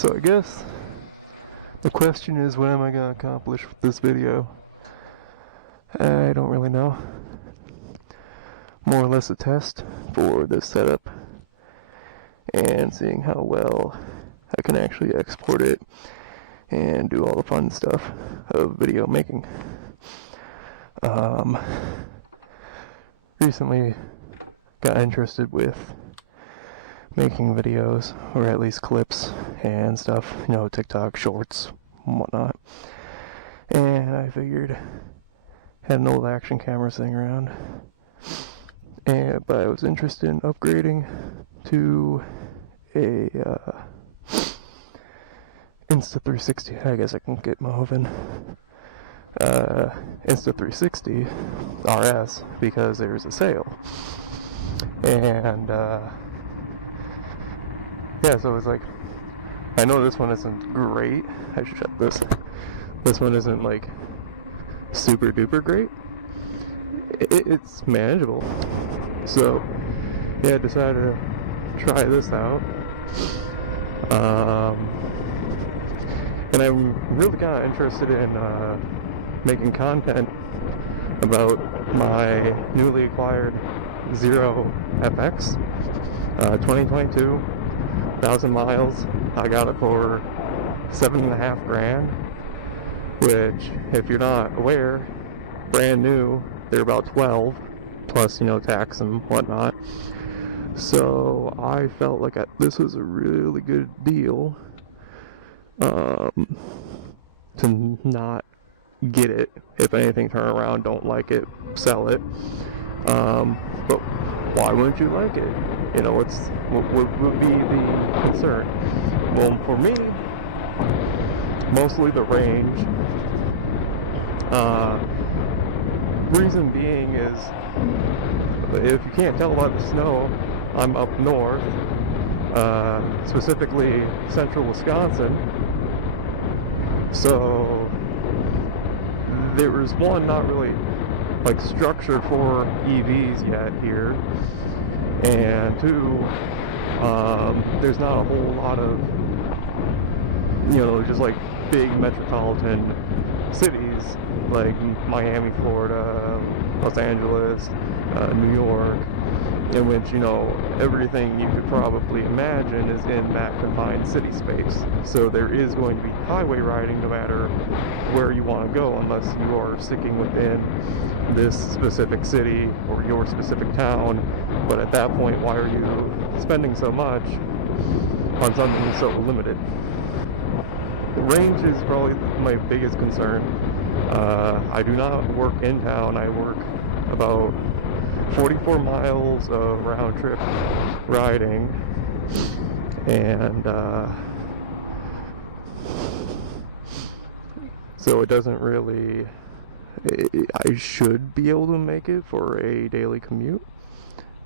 So I guess the question is, what am I going to accomplish with this video? I don't really know. More or less a test for this setup and seeing how well I can actually export it and do all the fun stuff of video making. Recently got interested with making videos, or at least clips and stuff, you know, TikTok shorts and whatnot. And I figured, had an old action camera sitting around, but I was interested in upgrading to a Insta360. I guess I can get Moven Insta360 RS because there's a sale. And yeah, so it was like, I know this one isn't great. I should check this. This one isn't like super duper great. It's manageable. So yeah, I decided to try this out. And I'm really kind of interested in making content about my newly acquired Zero FX 2022, 1,000 miles. I got it for $7.5 grand, which, if you're not aware, brand new, they're about 12 plus, you know, tax and whatnot. So I felt like this was a really good deal to not get it. If anything, turn around, don't like it, sell it. But why wouldn't you like it? You know, what would be the concern? Well, for me, mostly the range. Reason being is, if you can't tell by the snow, I'm up north, specifically central Wisconsin. So there was one, not really like structure for EVs yet here, and two, there's not a whole lot of, you know, just like big metropolitan cities like Miami, Florida, Los Angeles, New York, in which, you know, everything you could probably imagine is in that confined city space. So there is going to be highway riding no matter where you want to go, unless you are sticking within this specific city or your specific town. But at that point, why are you spending so much on something so limited? The range is probably my biggest concern. I do not work in town. I work about 44 miles of round trip riding, and so it doesn't really, I should be able to make it for a daily commute,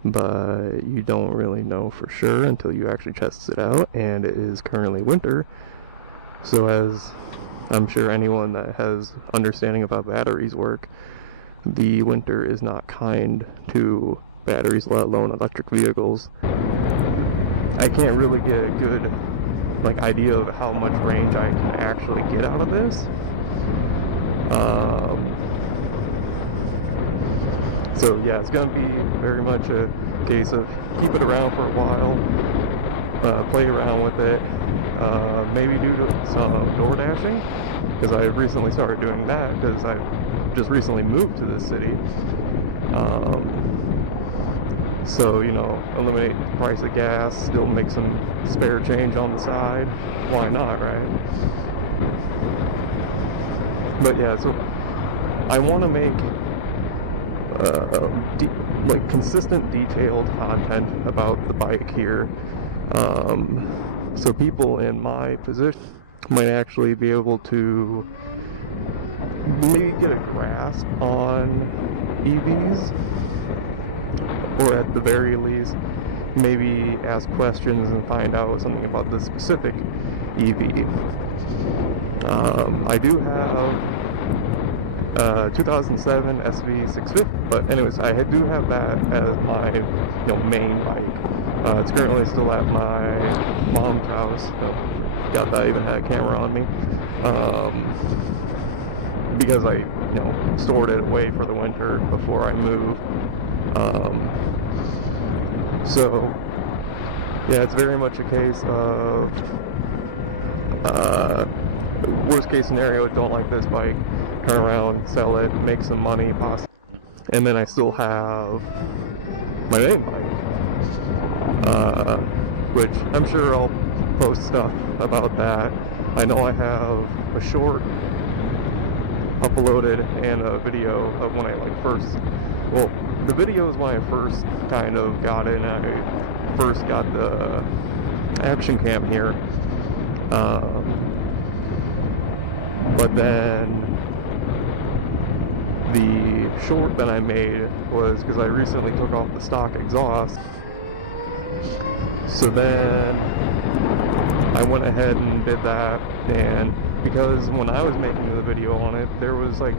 but you don't really know for sure until you actually test it out. And it is currently winter, so as I'm sure anyone that has understanding of how batteries work, the winter is not kind to batteries, let alone electric vehicles. I can't really get a good idea of how much range I can actually get out of this. So yeah, it's going to be very much a case of keep it around for a while, play around with it, maybe do some door dashing, because I recently started doing that because I just recently moved to this city. So, you know, eliminate the price of gas, still make some spare change on the side. Why not, right? But yeah, so I want to make consistent, detailed content about the bike here, so people in my position might actually be able to maybe get a grasp on EVs, or at the very least maybe ask questions and find out something about this specific EV. I do have 2007 SV650, but anyways, I do have that as my main bike. It's currently still at my mom's house. forgot that I even had a camera on me, because I, stored it away for the winter before I moved. So yeah, it's very much a case of worst case scenario, don't like this bike, turn around, sell it, make some money, possibly, and then I still have my main bike, which I'm sure I'll post stuff about that. I know I have a short uploaded and a video of when I the video is when I first kind of got in. I first got the action cam here, but then the short that I made was because I recently took off the stock exhaust. So then I went ahead and did that, and because when I was making the video on it, there was like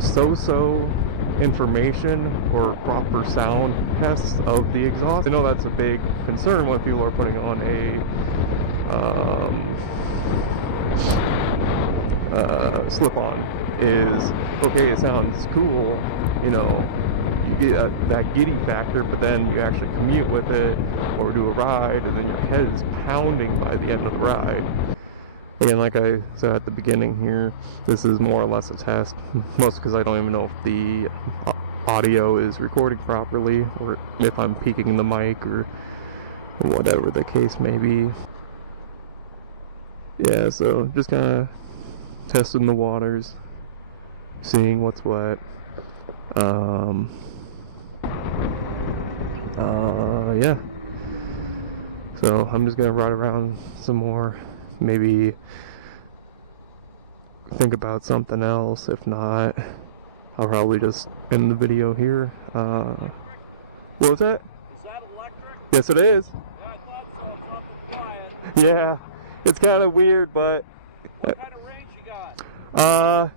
so-so information or proper sound tests of the exhaust. I know that's a big concern when people are putting on a slip-on, is okay, it sounds cool, you get that giddy factor, but then you actually commute with it or do a ride, and then your head is pounding by the end of the ride. Again, like I said at the beginning here, this is more or less a test, mostly because I don't even know if the audio is recording properly, or if I'm peaking the mic, or whatever the case may be. Yeah, so just kind of testing the waters, seeing what's what. Yeah. So I'm just gonna ride around some more, maybe think about something else. If not, I'll probably just end the video here. What was that? Is that electric? Yes, it is. Yeah, I thought so. It's awful quiet. Yeah, it's kind of weird, but... What kind of range you got?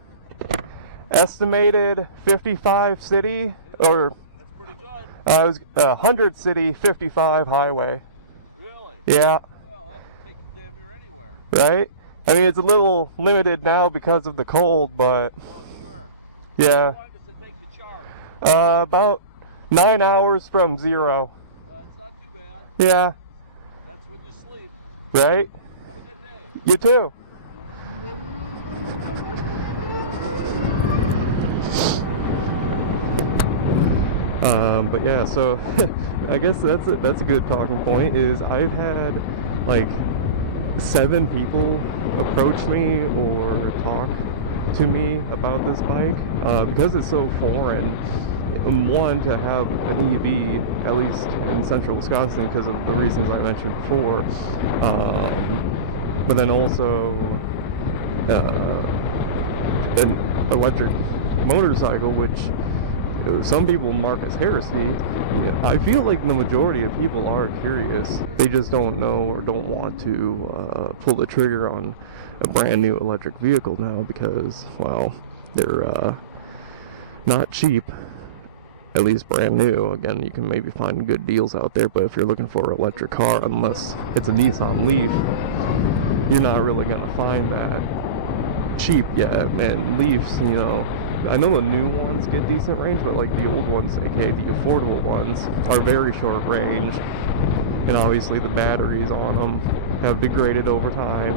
Estimated 55 city, or... That's pretty good. it was 100 city, 55 highway. Really? Yeah. Well, take them damn near anywhere. Right? I mean, it's a little limited now because of the cold, but... Yeah. How long does it take to charge? About 9 hours from zero. That's not too bad. Yeah. That's when you sleep. Right? You too. But yeah, so I guess that's a good talking point, is I've had like 7 people approach me or talk to me about this bike, because it's so foreign. One, to have an EV, at least in central Wisconsin, because of the reasons I mentioned before, but then also an electric motorcycle, which some people mark as heresy. I feel like the majority of people are curious. They just don't know or don't want to pull the trigger on a brand new electric vehicle now, because, well, they're not cheap, at least brand new. Again, you can maybe find good deals out there, but if you're looking for an electric car, unless it's a Nissan Leaf, you're not really going to find that cheap yet. And Leafs, I know the new ones get decent range, but like the old ones, aka the affordable ones, are very short range, and obviously the batteries on them have degraded over time.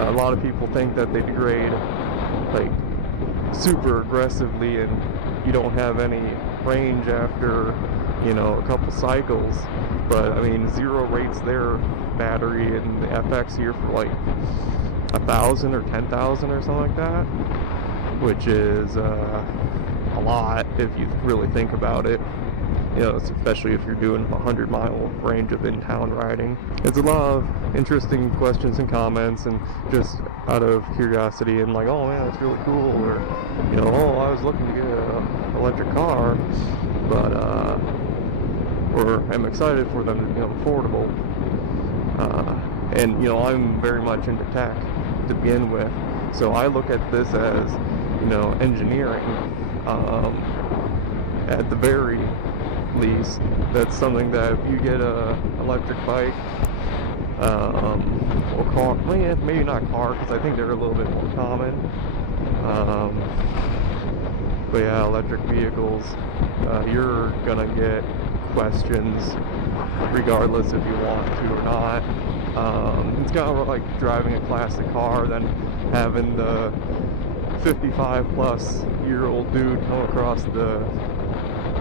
A lot of people think that they degrade like super aggressively and you don't have any range after a couple cycles, but I mean, Zero rates their battery and the FX here for like 1,000 or 10,000 or something like that, which is a lot if you really think about it. Especially if you're doing a 100-mile range of in-town riding. It's a lot of interesting questions and comments, and just out of curiosity and like, oh man, that's really cool, or oh, I was looking to get an electric car, but or I'm excited for them to become affordable. And I'm very much into tech to begin with, so I look at this as engineering. At the very least, that's something that if you get a electric bike, or car, maybe not car, because I think they're a little bit more common. But yeah, electric vehicles, you're gonna get questions regardless if you want to or not. It's kind of like driving a classic car, then having the 55-plus-year-old dude come across the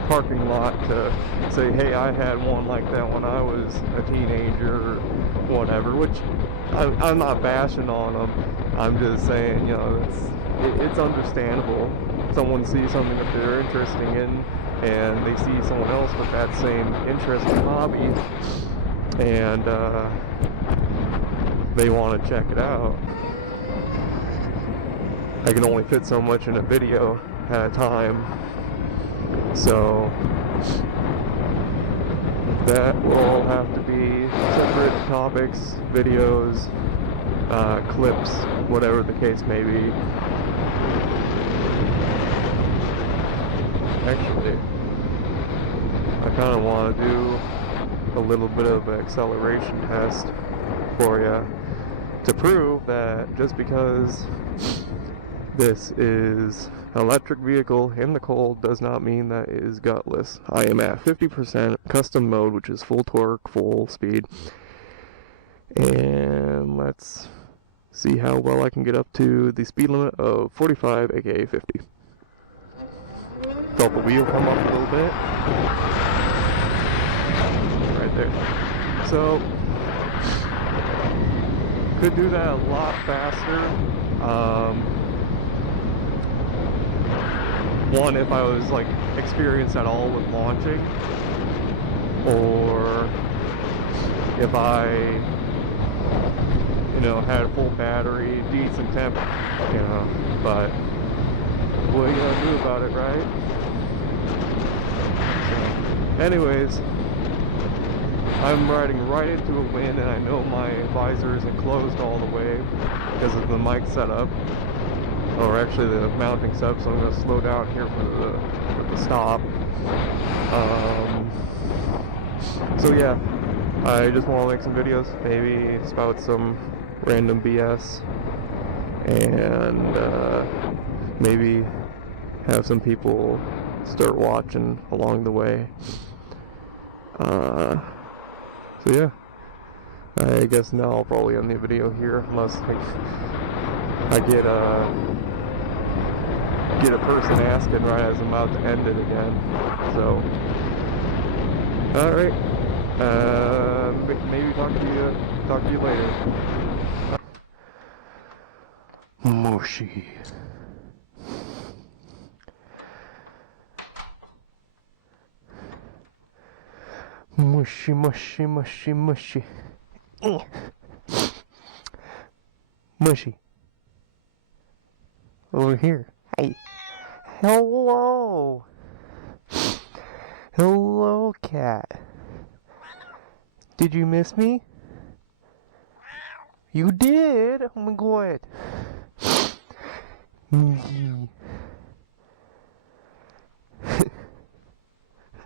parking lot to say, hey, I had one like that when I was a teenager, or whatever, which I'm not bashing on them. I'm just saying, you know, it's understandable. Someone sees something that they're interested in, and they see someone else with that same interest and hobby, and they want to check it out. I can only fit so much in a video at a time, so that will all have to be separate topics, videos, clips, whatever the case may be. Actually, I kind of want to do a little bit of an acceleration test for you to prove that just because this is an electric vehicle in the cold does not mean that it is gutless. I am at 50% custom mode, which is full torque, full speed. And let's see how well I can get up to the speed limit of 45, aka 50. Felt the wheel come up a little bit. Right there. So, could do that a lot faster. One, if I was like experienced at all with launching, or if I, you know, had a full battery, decent temp, you know, but what are you gonna do about it, right? So, anyways, I'm riding right into a wind, and I know my visor isn't closed all the way because of the mic setup, or actually the mounting setup, so I'm going to slow down here for the stop. So yeah, I just want to make some videos, maybe spout some random BS, and maybe have some people start watching along the way. So yeah, I guess now I'll probably end the video here, unless I get a person asking right as I'm about to end it again. So, all right, maybe talk to you later. Mushy. Mushy, mushy, mushy, mushy. Mushy. Over here. Hi. Hello. Hello, cat. Did you miss me? You did? Oh my god.